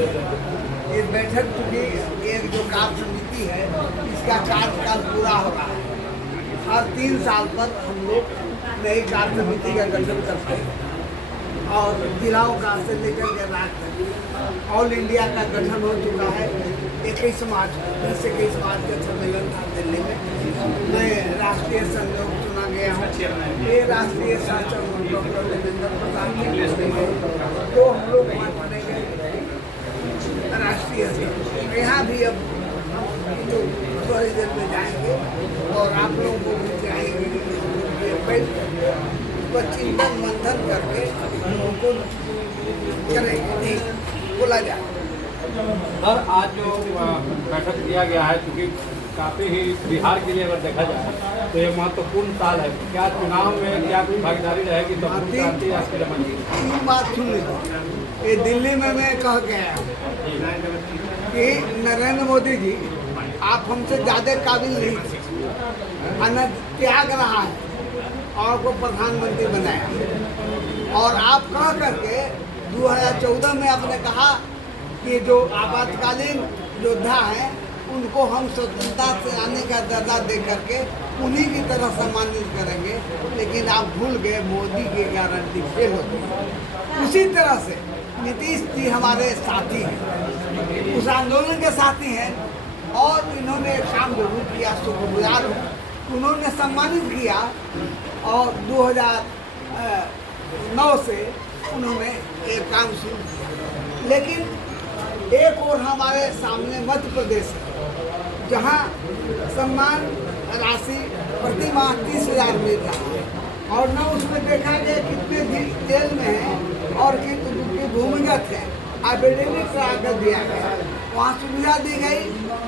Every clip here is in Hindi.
ये बैठक चूंकि एक जो कार्य समिति है इसका कार्यकाल पूरा हो रहा है। हर 3 साल पर हम लोग नई कार्य समिति का गठन करते हैं और जिलाओं का से लेकर के राज्य तक ऑल इंडिया का गठन हो चुका है। 21 मार्च 21 मार्च का सम्मेलन था दिल्ली में। मैं राष्ट्रीय संयोग चुना गया हूँ। ये राष्ट्रीय संयोग डॉक्टर देवेंद्र प्रसाद जी तो हम लोग बनेंगे राष्ट्रीय स्तर। यहाँ भी अब थोड़ी देर में जाएंगे और आप लोगों को भी जाएंगे चिंतन मंथन करके उनको करेंगे। नहीं बोला जाए सर, आज जो बैठक दिया गया है क्योंकि काफ़ी ही बिहार के लिए अगर देखा जाए तो ये महत्वपूर्ण साल है। क्या चुनाव में क्या कुछ भागीदारी रहेगी? तो तीन बात सुन लीजिए। ये दिल्ली में मैं कह के आया कि नरेंद्र मोदी जी आप हमसे ज़्यादा काबिल नहीं थे। अनंत त्याग रहा है और को प्रधानमंत्री बनाया और आप कह करके 2014 में आपने कहा कि जो आपातकालीन योद्धा हैं उनको हम स्वतंत्रता से आने का दर्जा दे करके उन्हीं की तरह सम्मानित करेंगे, लेकिन आप भूल गए मोदी की गारंटी फेल हो गई। उसी तरह से नीतीश जी हमारे साथी हैं, उस आंदोलन के साथी हैं और इन्होंने एक काम जरूर किया, शुक्रगुजार हूँ। उन्होंने सम्मानित किया और 2009 से उन्होंने एक काम शुरू किया। लेकिन एक और हमारे सामने मध्य प्रदेश है जहाँ सम्मान राशि प्रति माह 30,000 मिल रहा है और न उसमें देखा गया कितने जेल में है और कितने भूमिगत है। एफिडेविट करा कर दिया गया। वहाँ सुविधा दी गई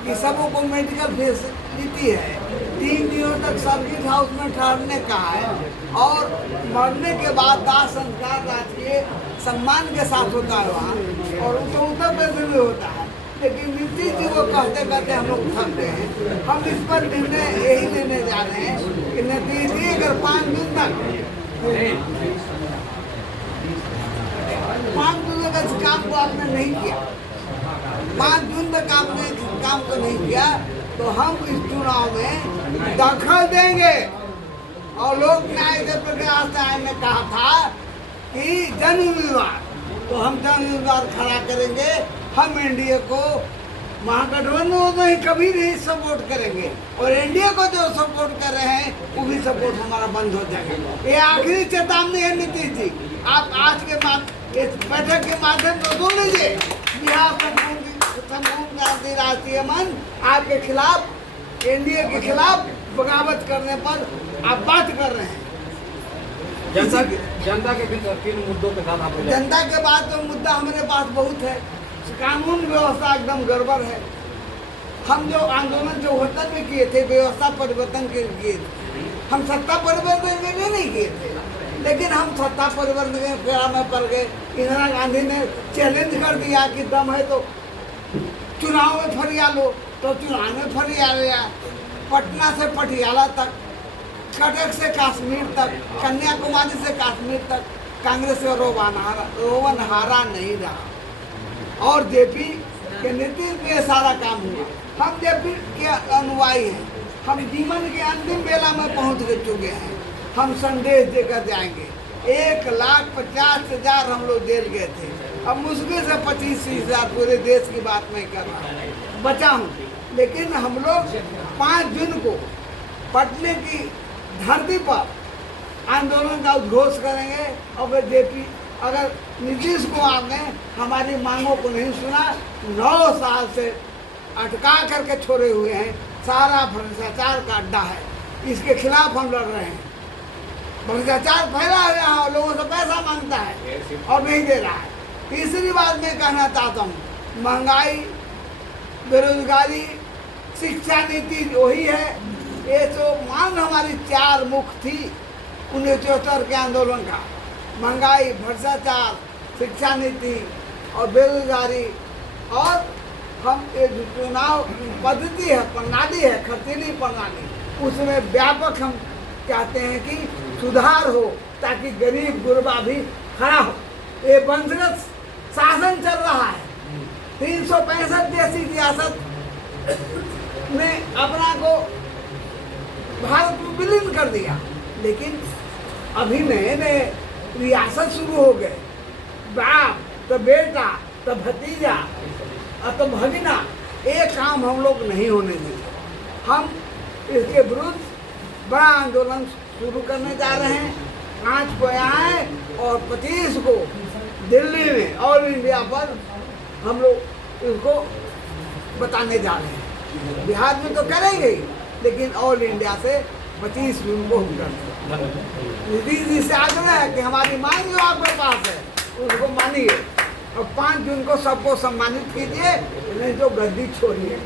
कि सबों को मेडिकल फैसिलिटी है, 3 दिनों तक सर्किट हाउस में ठहरने का है और मरने के बाद दाह संस्कार राजकीय सम्मान के साथ होता है वहाँ और तो उत्तर प्रदेश में होता है। लेकिन नीतीश जी को कहते कहते हम लोग थक गए हैं। हम इस पर निर्णय यही लेने जा रहे हैं कि नीतीश जी अगर 5 दिन तक काम को आपने नहीं किया, 5 जून तक आपने काम को नहीं किया तो हम इस चुनाव में दखल देंगे। और लोक न्याय के प्रयास ने कहा था कि जन उम्मीदवार, तो हम जन उम्मीदवार खड़ा करेंगे। हम एनडीए को महागठबंधन को ही कभी नहीं सपोर्ट करेंगे और एनडीए को जो सपोर्ट कर रहे हैं वो भी सपोर्ट हमारा बंद हो जाएगा। ये आखिरी चेतावनी है नीतीश जी। आप आज के बाद इस बैठक के माध्यम से सुन लीजिए। बिहार संपूर्ण क्रांति राष्ट्रीय मंच आपके खिलाफ, एनडीए के खिलाफ बगावत करने पर आप बात कर रहे हैं। जनता के बीच किन मुद्दों के साथ आप जनता के बाद तो मुद्दा हमारे पास बहुत है। कानून व्यवस्था एकदम गड़बड़ है। हम जो आंदोलन जो होता में किए थे व्यवस्था परिवर्तन के लिए, हम सत्ता परिवर्तन के लिए नहीं किए थे, लेकिन हम सत्ता परिवर्तन के फेरा में पड़ गए। इंदिरा गांधी ने चैलेंज कर दिया कि दम है तो चुनाव में फरिया लो, तो चुनाव में फरिया लिया। पटना से पटियाला तक, कटक से कश्मीर तक, कन्याकुमारी से कश्मीर तक कांग्रेस का रोवन हारा नहीं रहा और जेपी के नेतृत्व में सारा काम हुआ। हम जेपी के अनुयायी हैं। हम जीवन के अंतिम बेला में पहुंच चुके हैं। हम संदेश देकर जाएंगे। 1,50,000 हम लोग जेल गए थे। अब मुश्किल से 25,000 पूरे देश की बात नहीं कर रहा बचा हूँ। लेकिन हम लोग 5 जून को पटने की धरती पर आंदोलन का उद्घोष करेंगे और जेपी अगर नीतीश कुमार ने हमारी मांगों को नहीं सुना, 9 साल से अटका करके छोड़े हुए हैं। सारा भ्रष्टाचार का अड्डा है, इसके खिलाफ हम लड़ रहे हैं। भ्रष्टाचार फैला है, यहाँ लोगों से पैसा मांगता है और नहीं दे रहा है। तीसरी बात मैं कहना चाहता हूँ, महंगाई, बेरोजगारी, शिक्षा नीति वही है। ये तो मांग हमारी 4 मुख्य थी 1974 के आंदोलन का। महंगाई, भ्रष्टाचार, शिक्षा नीति और बेरोजगारी। और हम ये जो चुनाव पद्धति है, प्रणाली है, खर्चीली प्रणाली, उसमें व्यापक हम चाहते हैं कि सुधार हो ताकि गरीब गुरबा भी खड़ा हो। ये वंशगत शासन चल रहा है, 165 जैसी रियासत ने अपना को भारत में विलीन कर दिया, लेकिन अभी नए नए रियासत शुरू हो गए। बाप तो बेटा तो भतीजा और तो भगिना, एक काम हम लोग नहीं होने देंगे। हम इसके विरुद्ध बड़ा आंदोलन शुरू करने जा रहे हैं। 5 को यहाँ है और 25 को दिल्ली में ऑल इंडिया पर हम लोग इसको बताने जा रहे हैं। बिहार में तो करेंगे ही, लेकिन ऑल इंडिया से 25 जून को हम करेंगे। नीतीश जी से आग्रह है कि हमारी मांग जो आपके पास है उसको मानिए और 5 जून को सबको सम्मानित कीजिए, नहीं तो गद्दी छोड़िए।